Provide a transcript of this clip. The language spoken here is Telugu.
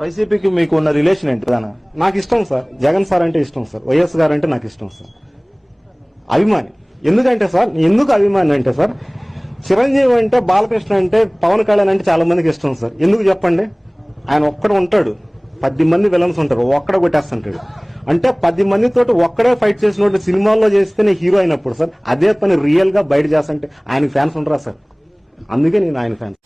వైసీపీకి మీకు ఉన్న రిలేషన్ ఏంటి? నాకు ఇష్టం సార్, జగన్ సార్ అంటే ఇష్టం సార్, వైఎస్ గారు అంటే నాకు ఇష్టం సార్, అభిమాని. ఎందుకంటే సార్, ఎందుకు అభిమాని అంటే సార్, చిరంజీవి అంటే, బాలకృష్ణ అంటే, పవన్ కళ్యాణ్ అంటే చాలా మందికి ఇష్టం సార్. ఎందుకు చెప్పండి? ఆయన ఒక్కడ ఉంటాడు, 10 మంది విలన్స్ ఉంటారు, ఒక్కడ కొట్టేస్తుంటాడు. అంటే 10 మందితో ఒక్కడే ఫైట్ చేసినట్టు సినిమాల్లో చేస్తేనే హీరో అయినప్పుడు సార్, అదే పని రియల్ గా బయట చేస్తుంటే ఆయనకి ఫ్యాన్స్ ఉంటారా సార్? అందుకే నేను ఆయన ఫ్యాన్స్.